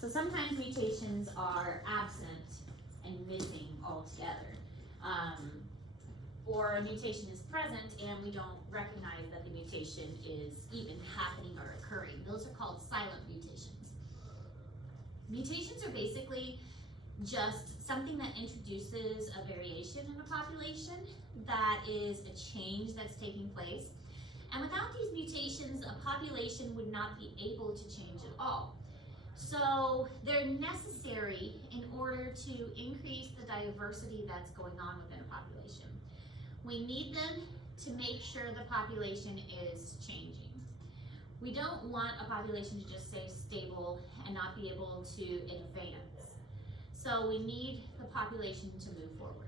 So sometimes mutations are absent and missing altogether. Or a mutation is present and we don't recognize that the mutation is even happening or occurring. Those are called silent mutations. Mutations are basically just something that introduces a variation in a population that is a change that's taking place. And without these mutations, a population would not be able to change at all. So they're necessary in order to increase the diversity that's going on within a population. We need them to make sure the population is changing. We don't want a population to just stay stable and not be able to advance. So we need the population to move forward.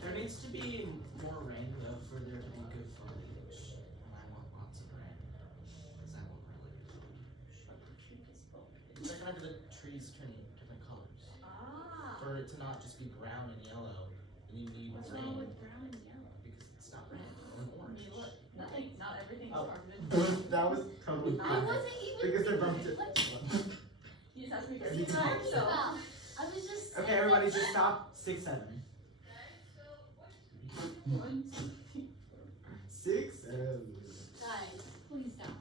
There needs to be more rain though for there to be good foliage. And I want lots of rain. Because I want really good foliage. Like whenever the trees turn different colors. For it to not just be brown and yellow, you need What's rain. wrong with brown and yellow? Because it's not red or orange. Not everything's targeted. That was totally I fine. wasn't even Because they bumped it. You just asked me You for talked. so. I was just Okay, everybody, just stop. 6, 7. 1, 6, 7. Guys, please stop.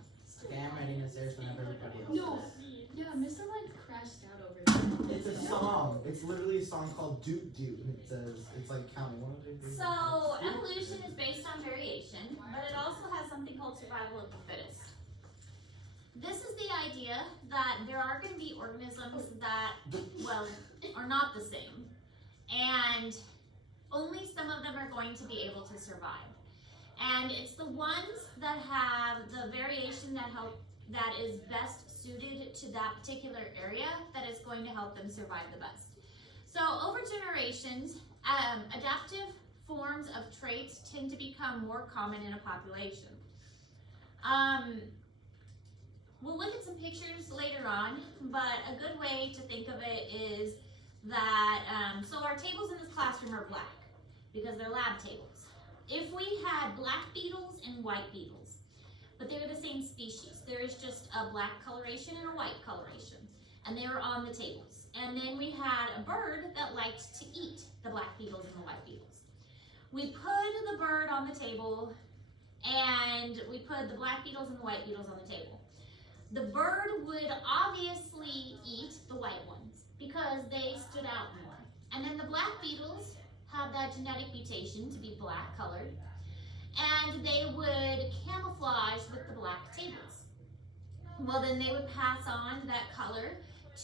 Okay, I'm writing this there's whenever everybody else No. is. Yeah, Mr. Light crashed out over there. It's a song. It's literally a song called Doot Doot. And it says, it's like counting 1, 2, 3. So evolution is based on variation, but it also has something called survival of the fittest. This is the idea that there are going to be organisms that, well, are not the same, and only some of them are going to be able to survive. And it's the ones that have the variation that is best suited to that particular area that is going to help them survive the best. So over generations, adaptive forms of traits tend to become more common in a population. We'll look at some pictures later on, but a good way to think of it is that, so our tables in this classroom are black because they're lab tables. If we had black beetles and white beetles, but they were the same species, there is just a black coloration and a white coloration, and they were on the tables. And then we had a bird that liked to eat the black beetles and the white beetles. We put the bird on the table, and we put the black beetles and the white beetles on the table. The bird would obviously eat the white ones because they stood out more. And then the black beetles have that genetic mutation to be black colored, and they would camouflage with the black tables. Well, then they would pass on that color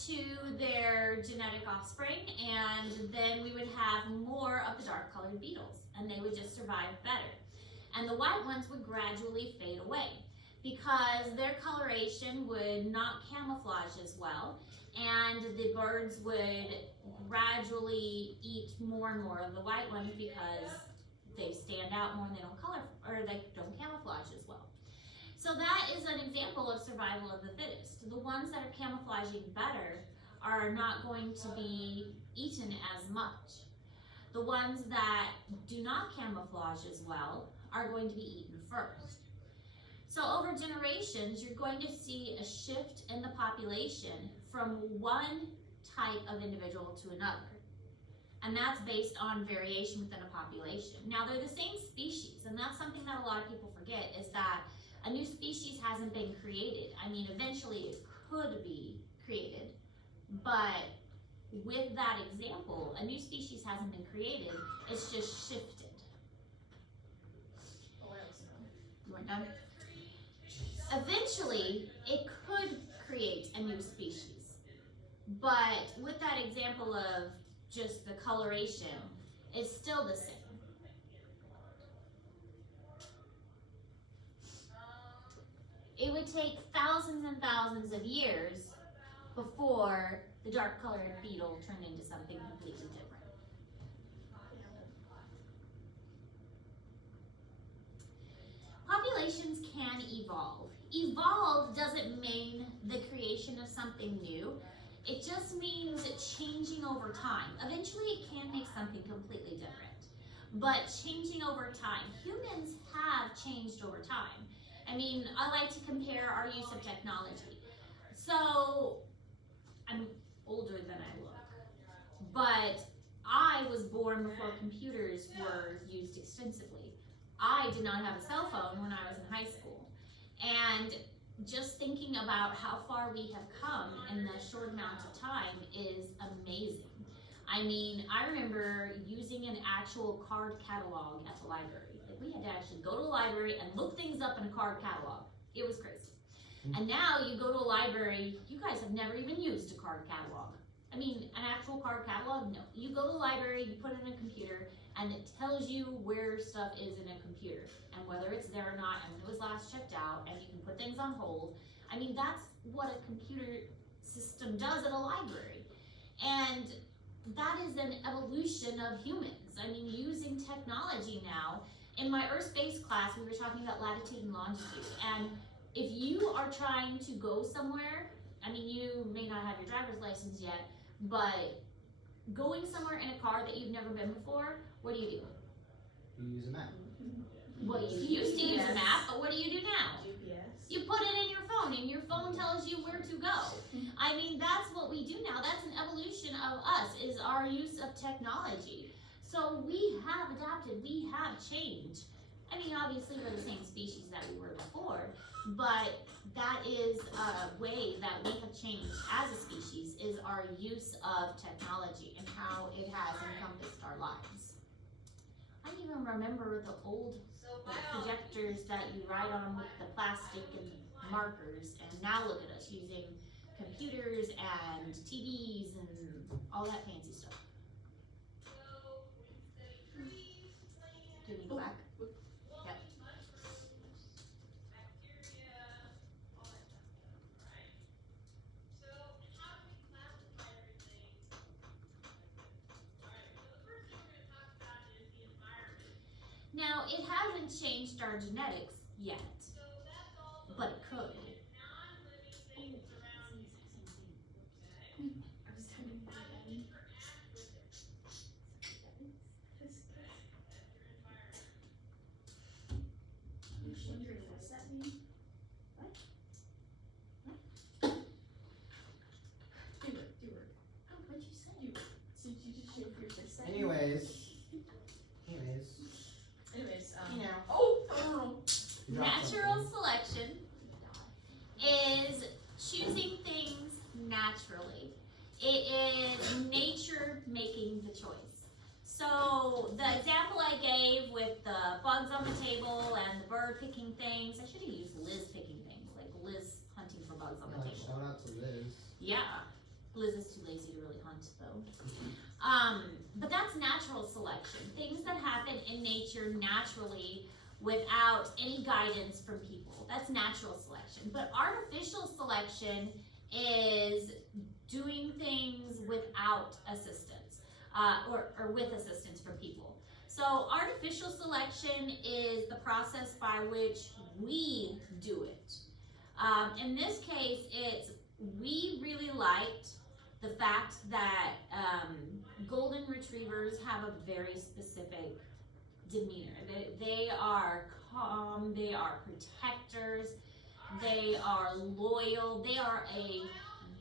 to their genetic offspring, and then we would have more of the dark colored beetles, and they would just survive better. And the white ones would gradually fade away, because their coloration would not camouflage as well, and the birds would gradually eat more and more of the white ones because they stand out more and they don't color, or they don't camouflage as well. So that is an example of survival of the fittest. The ones that are camouflaging better are not going to be eaten as much. The ones that do not camouflage as well are going to be eaten first. So over generations, you're going to see a shift in the population from one type of individual to another. And that's based on variation within a population. Now, they're the same species, and that's something that a lot of people forget, is that a new species hasn't been created. I mean, eventually it could be created, but with that example, a new species hasn't been created, it's just shifted. You weren't done? Eventually, it could create a new species, but with that example of just the coloration, it's still the same. It would take thousands and thousands of years before the dark colored beetle turned into something completely different. Populations can evolve. Evolve doesn't mean the creation of something new. It just means changing over time. Eventually it can make something completely different, but changing over time. Humans have changed over time. I mean, I like to compare our use of technology. So, I'm older than I look, but I was born before computers were used extensively. I did not have a cell phone when I was in high school. And just thinking about how far we have come in that short amount of time is amazing. I mean, I remember using an actual card catalog at the library. Like, we had to actually go to the library and look things up in a card catalog. It was crazy. And now you go to a library, you guys have never even used a card catalog. I mean, an actual card catalog? No. You go to the library, you put it in a computer, and it tells you where stuff is in a computer and whether it's there or not and when it was last checked out, and you can put things on hold. I mean, that's what a computer system does at a library. And that is an evolution of humans. I mean, using technology now. In my Earth-based class, we were talking about latitude and longitude. And if you are trying to go somewhere, I mean, you may not have your driver's license yet, but going somewhere in a car that you've never been before, what do? You use a map. Well, you used to use a map, but what do you do now? GPS. You put it in your phone, and your phone tells you where to go. I mean, that's what we do now. That's an evolution of us, is our use of technology. So we have adapted, we have changed. I mean, obviously we're the same species that we were before, but that is a way that we have changed as a species, is our use of technology and how it has encompassed our lives. I even remember the old projectors that you write on with the plastic and markers, and now look at us using computers and TVs and all that fancy stuff. Do we go back? Yep. Now, it hasn't changed our genetics yet, but it could. Anyways, Natural selection is choosing things naturally. It is nature making the choice. So the example I gave with the bugs on the table and the bird picking things, I should have used Liz picking things, like Liz hunting for bugs on the table. shout out to Liz. Yeah, Liz is too lazy to really hunt though. But that's natural selection. Things that happen in nature naturally without any guidance from people. That's natural selection. But artificial selection is doing things without assistance, or with assistance from people. So artificial selection is the process by which we do it. In this case, it's we really liked the fact that golden retrievers have a very specific demeanor. They are calm, they are protectors, they are loyal, they are a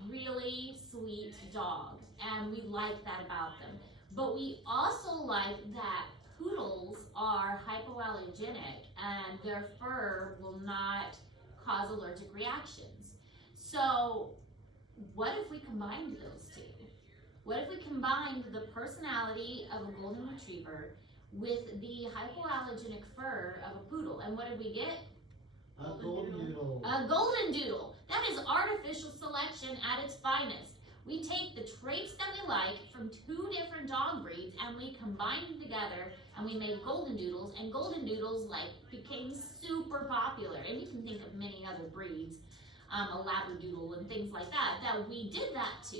really sweet dog, and we like that about them. But we also like that poodles are hypoallergenic and their fur will not cause allergic reactions. So what if we combined those two? What if we combined the personality of a golden retriever with the hypoallergenic fur of a poodle? And what did we get? A golden doodle. A golden doodle. That is artificial selection at its finest. We take the traits that we like from two different dog breeds and we combine them together and we made golden doodles, and golden doodles became super popular. And you can think of many other breeds, a labradoodle and things like that, that we did that to.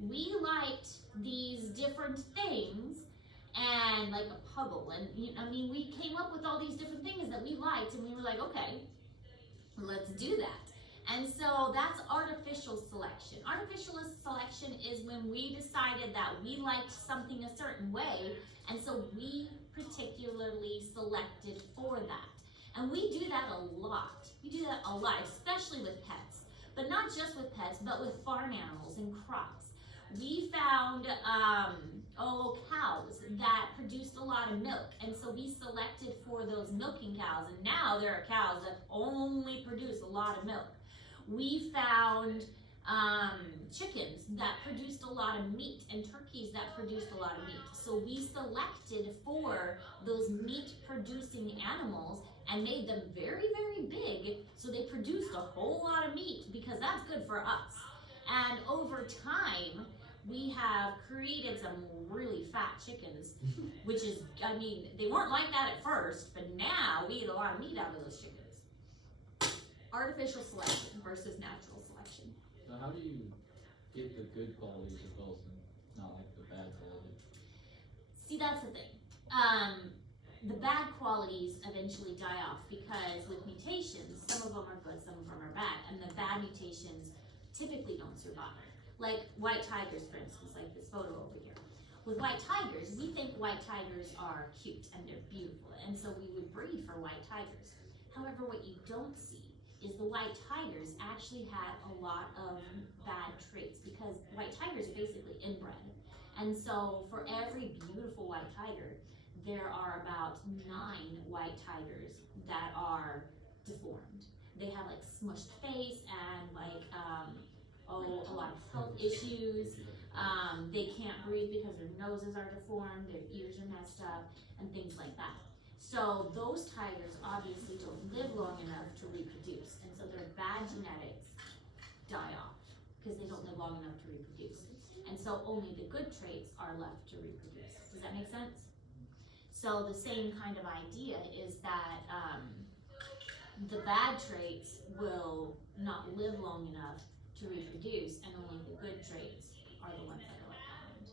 We liked these different things, and like a puggle, and we came up with all these different things that we liked, and we were like, okay, let's do that. And so that's artificial selection. Artificial selection is when we decided that we liked something a certain way, and so we particularly selected for that. And we do that a lot. We do that a lot, especially with pets. But not just with pets, but with farm animals and crops. We found cows that produced a lot of milk, and so we selected for those milking cows, and now there are cows that only produce a lot of milk. We found chickens that produced a lot of meat and turkeys that produced a lot of meat. So we selected for those meat producing animals and made them very, very big, so they produced a whole lot of meat because that's good for us. And over time, we have created some really fat chickens, which is, they weren't like that at first, but now we eat a lot of meat out of those chickens. Artificial selection versus natural selection. So how do you get the good qualities of both and not like the bad quality? See, that's the thing. The bad qualities eventually die off because with mutations, some of them are good, some of them are bad, and the bad mutations typically don't survive. Like white tigers, for instance, like this photo over here. With white tigers, we think white tigers are cute and they're beautiful, and so we would breed for white tigers. However, what you don't see is the white tigers actually had a lot of bad traits because white tigers are basically inbred. And so for every beautiful white tiger, there are about 9 white tigers that are deformed. They have like smushed face and a lot of health issues. They can't breathe because their noses are deformed, their ears are messed up, and things like that. So those tigers obviously don't live long enough to reproduce, and so their bad genetics die off because they don't live long enough to reproduce. And so only the good traits are left to reproduce. Does that make sense? So the same kind of idea is that the bad traits will not live long enough to reproduce, and only the good traits are the ones that are left behind.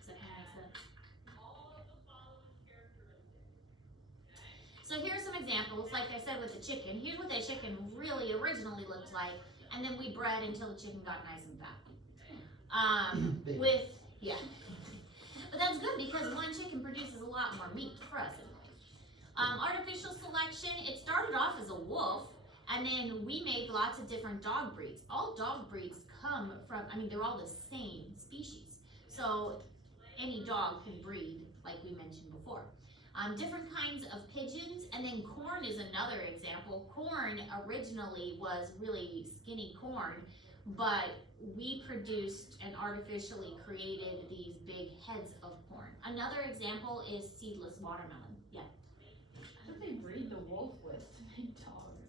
Does that kind of make sense? So here's some examples, like I said with the chicken. Here's what the chicken really originally looked like, and then we bred until the chicken got nice and fat. But that's good because one chicken produces a lot more meat for us anyway. Artificial selection, it started off as a wolf, and then we made lots of different dog breeds. All dog breeds come from, they're all the same species. So any dog can breed, like we mentioned before. Different kinds of pigeons, and then corn is another example. Corn originally was really skinny corn, but we produced and artificially created these big heads of corn. Another example is seedless watermelon. Yeah. How do they breed the wolf with to make dogs?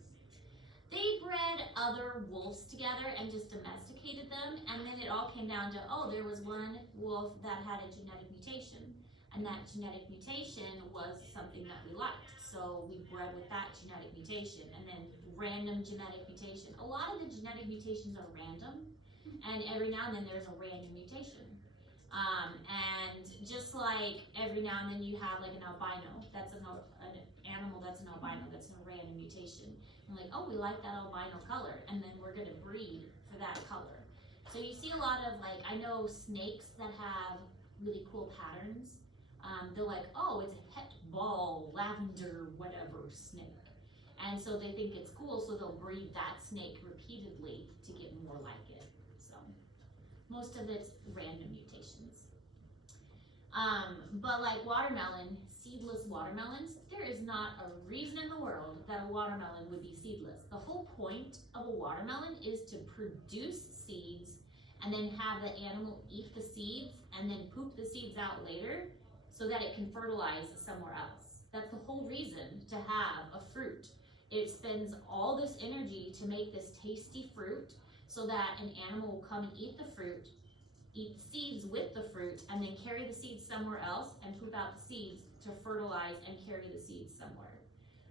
They bred other wolves together and just domesticated them, and then it all came down to, there was one wolf that had a genetic mutation, and that genetic mutation was something that we liked. So we bred with that genetic mutation, and then random genetic mutation. A lot of the genetic mutations are random, and every now and then there's a random mutation. And just like every now and then you have like an albino, that's an animal that's an albino, that's a random mutation. You're like, we like that albino color, and then we're gonna breed for that color. So you see a lot of like, I know snakes that have really cool patterns. They're like, oh, it's a pet ball, lavender, whatever snake. And so they think it's cool, so they'll breed that snake repeatedly to get more like it. So most of it's random mutations. But like watermelon, seedless watermelons, there is not a reason in the world that a watermelon would be seedless. The whole point of a watermelon is to produce seeds and then have the animal eat the seeds and then poop the seeds out later so that it can fertilize somewhere else. That's the whole reason to have a fruit. It spends all this energy to make this tasty fruit so that an animal will come and eat the fruit, eat the seeds with the fruit, and then carry the seeds somewhere else and poop out the seeds to fertilize and carry the seeds somewhere.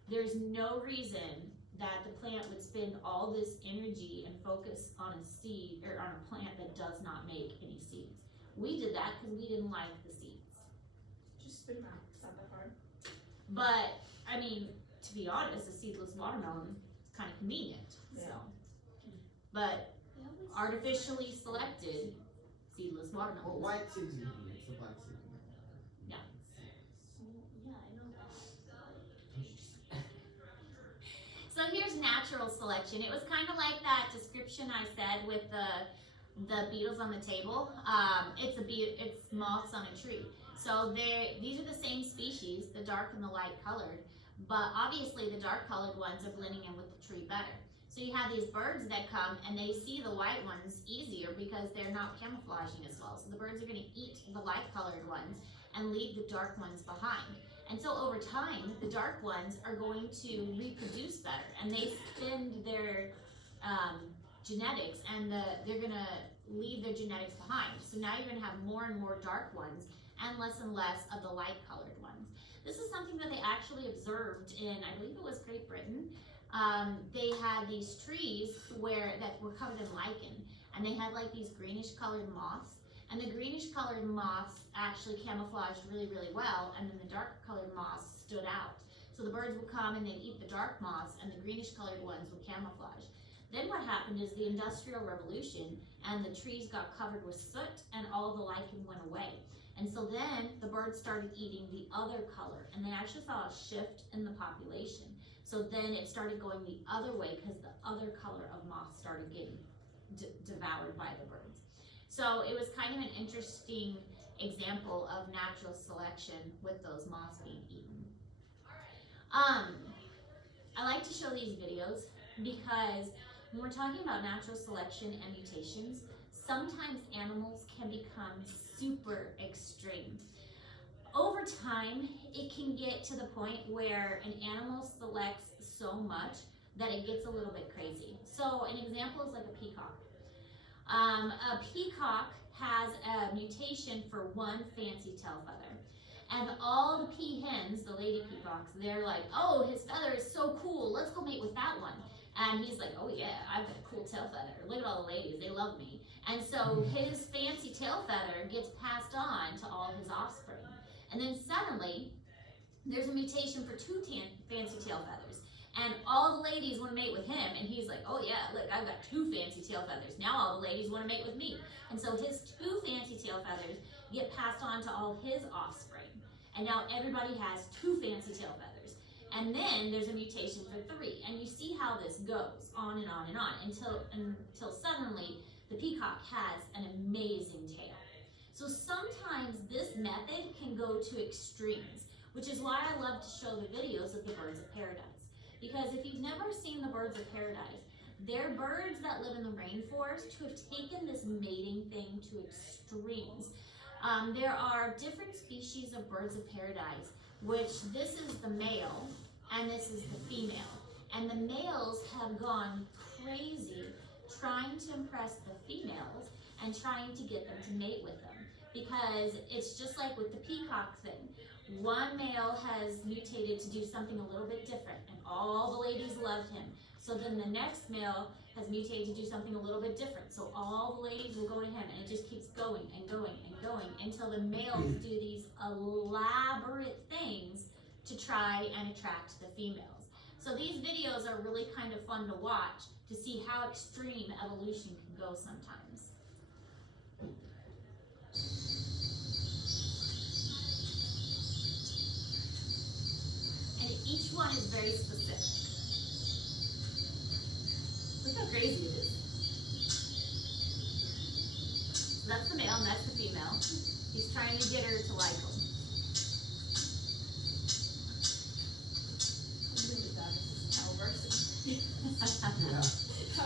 There's no reason that the plant would spend all this energy and focus on a seed or on a plant that does not make any seeds. We did that because we didn't like the seeds. Just spit them out, it's not that hard. But, I mean, to be honest, a seedless watermelon is kind of convenient, so. But artificially selected seedless Well, watermelons. white seeds you mean, it's the black seeds. Yeah. Yeah, I know that. So here's natural selection. It was kind of like that description I said with the beetles on the table. It's moths on a tree. So these are the same species, the dark and the light colored, but obviously the dark colored ones are blending in with the tree better. So you have these birds that come and they see the white ones easier because they're not camouflaging as well. So the birds are going to eat the light colored ones and leave the dark ones behind. And so over time, the dark ones are going to reproduce better, and they spend their genetics, and they're going to leave their genetics behind. So now you're going to have more and more dark ones and less of the light colored ones. This is something that they actually observed in, I believe it was Great Britain. They had these trees that were covered in lichen, and they had like these greenish colored moths. And the greenish colored moths actually camouflaged really, really well, and then the dark colored moths stood out. So the birds would come and they'd eat the dark moths, and the greenish colored ones would camouflage. Then what happened is the Industrial Revolution, and the trees got covered with soot, and all the lichen went away. And so then the birds started eating the other color, and they actually saw a shift in the population. So then it started going the other way because the other color of moths started getting devoured by the birds. So it was kind of an interesting example of natural selection with those moths being eaten. I like to show these videos because when we're talking about natural selection and mutations, sometimes animals can become super extreme. Over time, it can get to the point where an animal selects so much that it gets a little bit crazy. So an example is like a peacock. A peacock has a mutation for one fancy tail feather. And all the peahens, the lady peacocks, they're like, oh, his feather is so cool, let's go mate with that one. And he's like, oh yeah, I've got a cool tail feather. Look at all the ladies, they love me. And so his fancy tail feather gets passed on to all his offspring. And then suddenly, there's a mutation for two fancy tail feathers. And all the ladies want to mate with him, and he's like, oh yeah, look, I've got two fancy tail feathers. Now all the ladies want to mate with me. And so his two fancy tail feathers get passed on to all his offspring. And now everybody has two fancy tail feathers. And then there's a mutation for three. And you see how this goes on and on and on until suddenly the peacock has an amazing tail. So sometimes this method can go to extremes, which is why I love to show the videos of the birds of paradise. Because if you've never seen the birds of paradise, they're birds that live in the rainforest who have taken this mating thing to extremes. There are different species of birds of paradise, which this is the male and this is the female. And the males have gone crazy trying to impress the females and trying to get them to mate with them. Because it's just like with the peacock thing. One male has mutated to do something a little bit different, and all the ladies loved him. So then the next male has mutated to do something a little bit different. So all the ladies will go to him, and it just keeps going and going and going until the males do these elaborate things to try and attract the females. So these videos are really kind of fun to watch to see how extreme evolution can go sometimes. So that's the male and that's the female. He's trying to get her to like him. Yeah.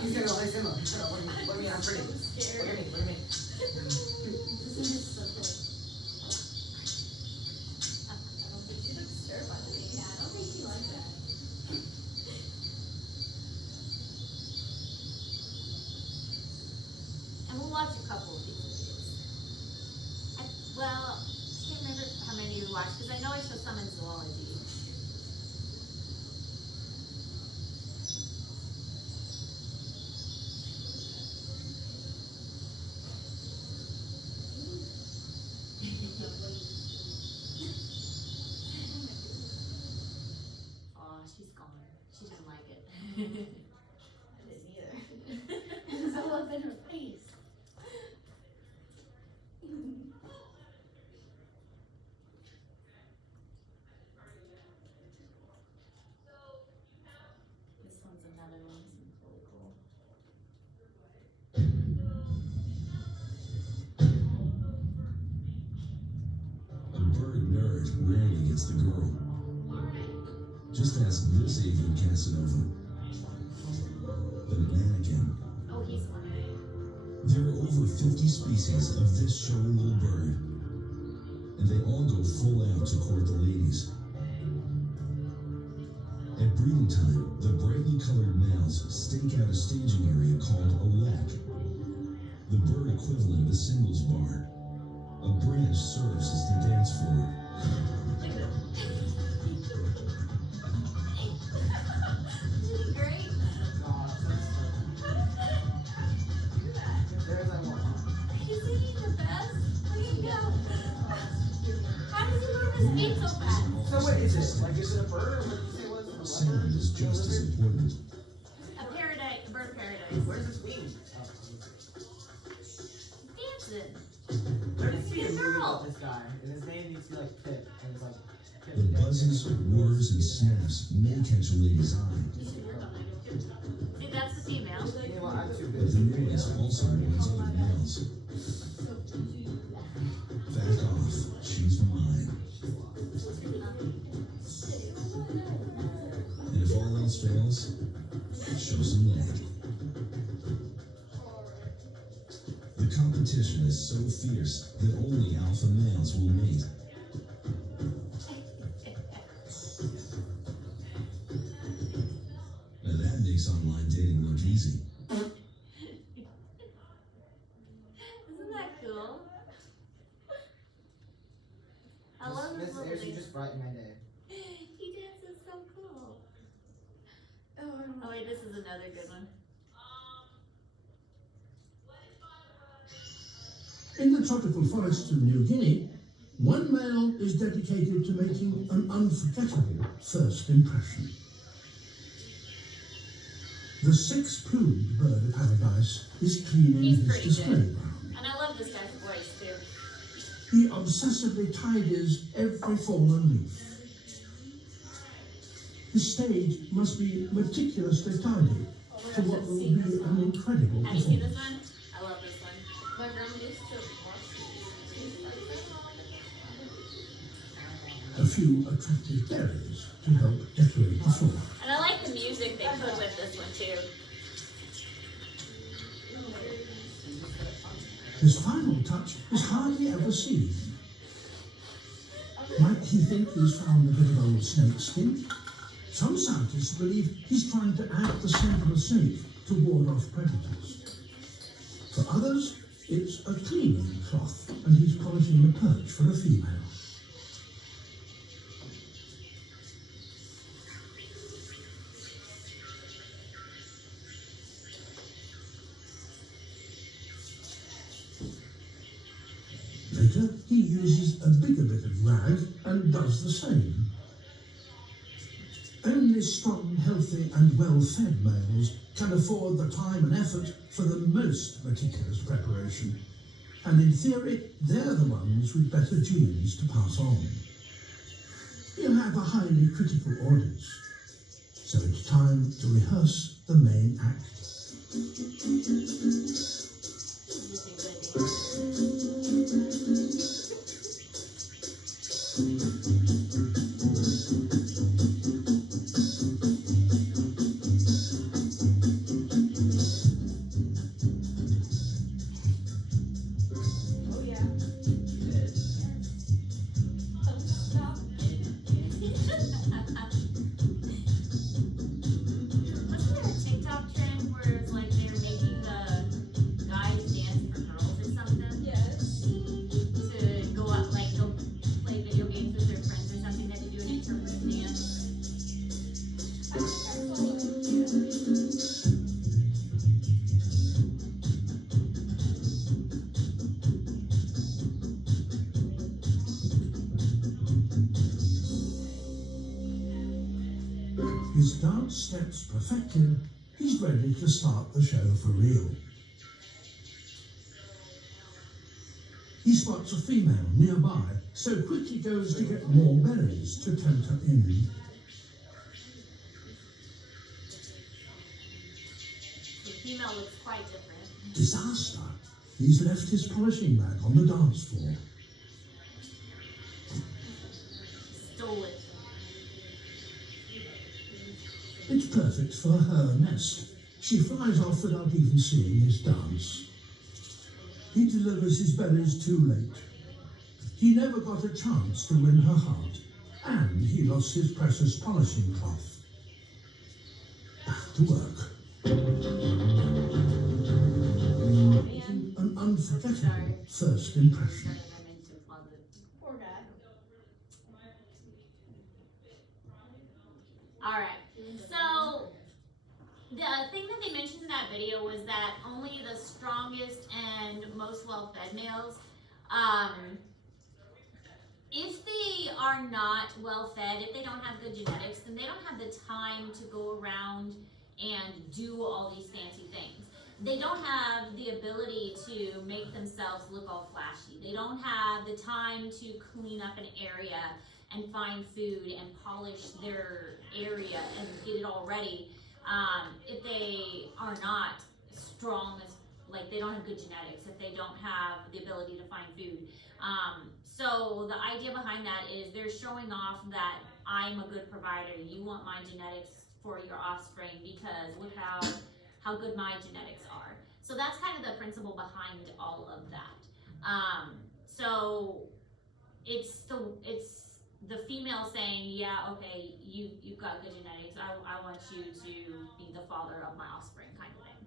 He's gonna lace him up. He's gonna look at me, I'm pretty. Look at me, look at me. She looks terrified of me. Yeah, I don't think he likes that. And we'll watch a couple of these videos. Well, I can't remember how many we watched because I know I showed some in zoology. Oh, she's gone. She didn't like it. I didn't either. It's all up in her face. This one's another one. This one's really cool. A bird nerd rarely gets the girl. Just ask this avian Casanova. But a mannequin. Oh, he's funny. There are over 50 species of this showy little bird, and they all go full out to court the ladies. At breeding time, the brightly colored males stake out a staging area called a lek, the bird equivalent of a singles bar. A branch serves as the dance floor. Isn't he great? Gosh, that's there's that one. Isn't he the best? Look at him go. How does he move his feet so fast? So what is it? Like, is it a bird or what did you say it was? A Sound leopard? is just as important. A paradise, a bird paradise. Where's his wings? Dancing. There needs to be a He's a movie girl. about this guy, and his name needs to be like Pip, and it's like Pip. The buzzes, whirs, and snaps may catch a lady's eye, See, that's the female. You know what, I'm too but the busy. noise also warns other males. Back off, she's mine. And if all else fails, show some leg. The competition is so fierce that only alpha males will mate. Now that makes online dating look easy. Isn't that cool? I love Miss this little Ayers, you thing. just brightened my day. He dances so cool. Oh, Oh wait, this is another good one. In the tropical forests of New Guinea, one male is dedicated to making an unforgettable first impression. The six-plumed bird of paradise is cleaning He's his pretty display good. ground. And I love this guy's voice too. He obsessively tidies every fallen leaf. His stage must be meticulously tidy for what will be an incredible Have you seen this performance. one? I love this one. my grandma used to watch these. A few attractive berries to help decorate the floor. And I like the music they put with this one too. His final touch is hardly ever seen. Might he think he's found a bit of old snake skin? Some scientists believe he's trying to act the scent of a snake to ward off predators. For others, it's a cleaning cloth and he's polishing a perch for a female. Later, he uses a bigger bit of rag and does the same. Only strong, healthy and well-fed males can afford the time and effort for the most meticulous preparation. And in theory, they're the ones with better genes to pass on. You have a highly critical audience, so it's time to rehearse the main act. This is a good idea. his dance steps perfected, he's ready to start the show for real. He spots a female nearby, so quickly goes to get more berries to tempt her in. The female looks quite different. Disaster! He's left his polishing bag on the dance floor. Stole it. It's perfect for her nest. She flies off without even seeing his dance. He delivers his berries too late. He never got a chance to win her heart, and he lost his precious polishing cloth. Back to work. Man. An unforgettable first impression. Poor guy. Alright, so the thing that they mentioned in that video was that only the strongest and most well-fed males, if they are not well-fed, if they don't have good genetics, then they don't have the time to go around and do all these fancy things. They don't have the ability to make themselves look all flashy. They don't have the time to clean up an area and find food and polish their area and get it all ready. If they are not strong, like they don't have good genetics, if they don't have the ability to find food. So the idea behind that is they're showing off that I'm a good provider. You want my genetics for your offspring because look how good my genetics are. So that's kind of the principle behind all of that. So it's the female saying, yeah, okay, you've got good genetics. I want you to be the father of my offspring, kind of thing.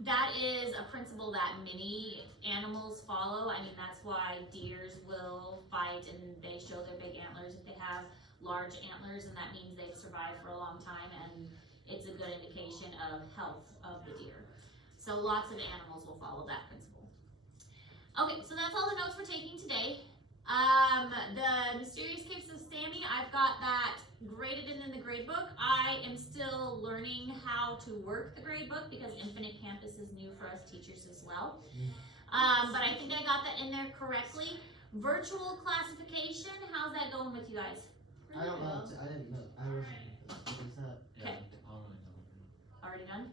That is a principle that many animals follow. I mean, that's why deers will fight and they show their big antlers if they have large antlers, and that means they've survived for a long time, and it's a good indication of health of the deer. So lots of animals will follow that principle. Okay, so that's all the notes we're taking today. The Mysterious Gifts of Sammy, I've got that graded in the grade book. I am still learning how to work the grade book because Infinite Campus is new for us teachers as well. But I think I got that in there correctly. Virtual classification, how's that going with you guys? I don't know. I didn't know. I wasn't. What is that? Okay. I don't really know. Already done?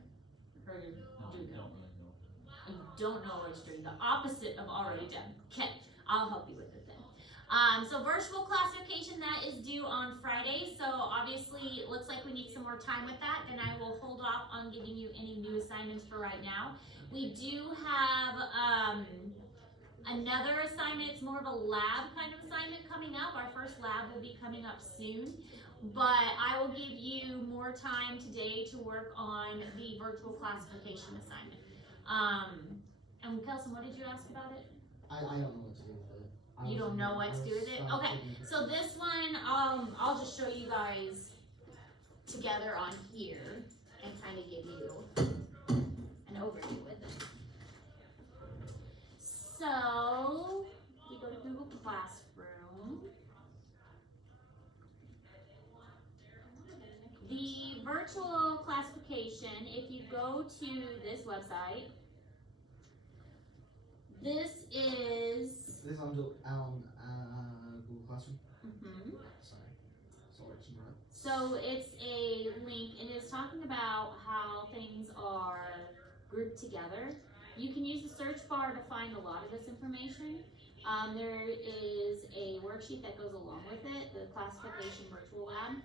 Or No, do I you don't really know. You don't know what you're doing. The opposite of already done. Okay, I'll help you with it then. So virtual classification, that is due on Friday. So obviously it looks like we need some more time with that, and I will hold off on giving you any new assignments for right now. We do have another assignment. It's more of a lab kind of assignment coming up. Our first lab will be coming up soon, but I will give you more time today to work on the virtual classification assignment. And Kelson, what did you ask about it? I don't know what to do with it. You don't know what to do with it? Okay, so this one, I'll just show you guys together on here and kind of give you an overview with it. So, we go to Google Classroom. The virtual classification, if you go to this website, this is This on Google Classroom. Sorry to interrupt. So it's a link, and it's talking about how things are grouped together. You can use the search bar to find a lot of this information. There is a worksheet that goes along with it, the Classification Virtual Lab.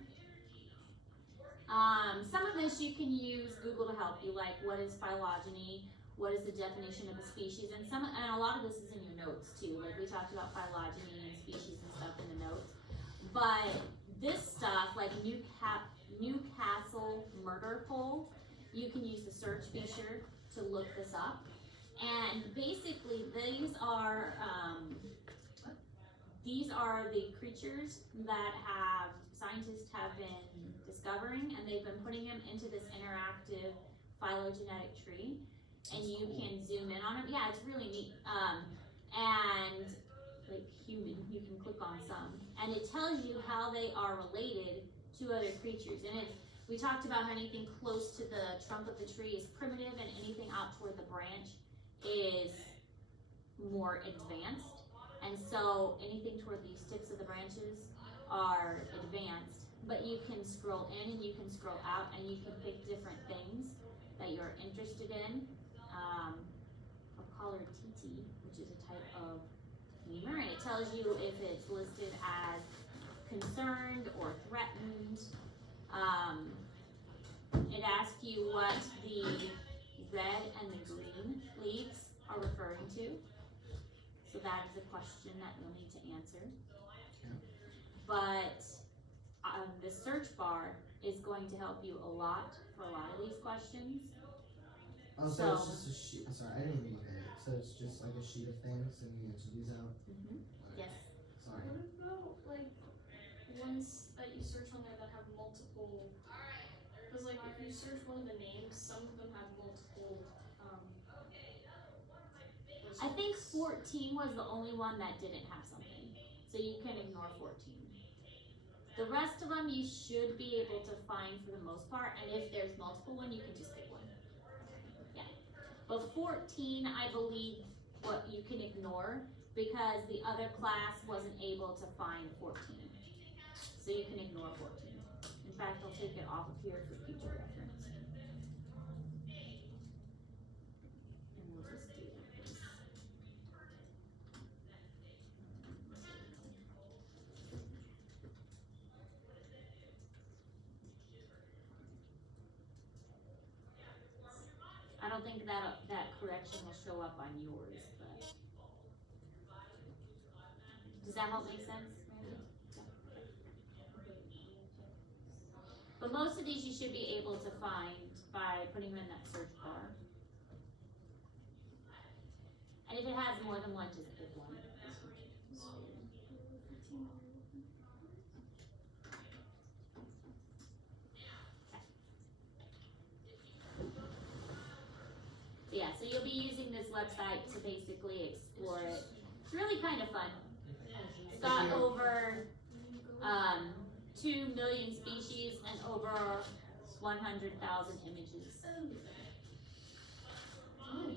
Some of this you can use Google to help you, like what is phylogeny, what is the definition of a species, and a lot of this is in your notes too. Like we talked about phylogeny and species and stuff in the notes. But this stuff, like Newcastle murder poll, you can use the search feature to look this up. And basically, these are the creatures that scientists have been discovering, and they've been putting them into this interactive phylogenetic tree. And you can zoom in on them. Yeah, it's really neat. And like human, you can click on some, and it tells you how they are related to other creatures. And we talked about how anything close to the trunk of the tree is primitive, and anything out toward the branch is more advanced. And so anything toward these tips of the branches are advanced, but you can scroll in and you can scroll out and you can pick different things that you're interested in. I'll call her TT, which is a type of lemur, and it tells you if it's listed as concerned or threatened. It asks you what the red and the green leaves are referring to. So that is a question that you'll need to answer. But the search bar is going to help you a lot for a lot of these questions. Oh, so So- it's just a sheet. Sorry, I didn't even look at it. So it's just like a sheet of things, and you answer these out. Yes. Sorry. What about like ones that you search on there that have multiple? Because like if you search one of the names, some of them have multiple. I think results. 14 was the only one that didn't have something. So you can ignore 14. The rest of them you should be able to find for the most part, and if there's multiple one, you can just pick one. Yeah. But 14, I believe what you can ignore because the other class wasn't able to find 14. So you can ignore 14. In fact, I'll take it off of here for future reference. And we'll just do this. I don't think that correction will show up on yours, but. Does that help make sense, Randy? But most of these you should be able to find by putting them in that search bar. And if it has more than one, just pick one. Yeah, so you'll be using this website to basically explore it. It's really kind of fun. It's got over 2 million species and over 100,000 images. Oh,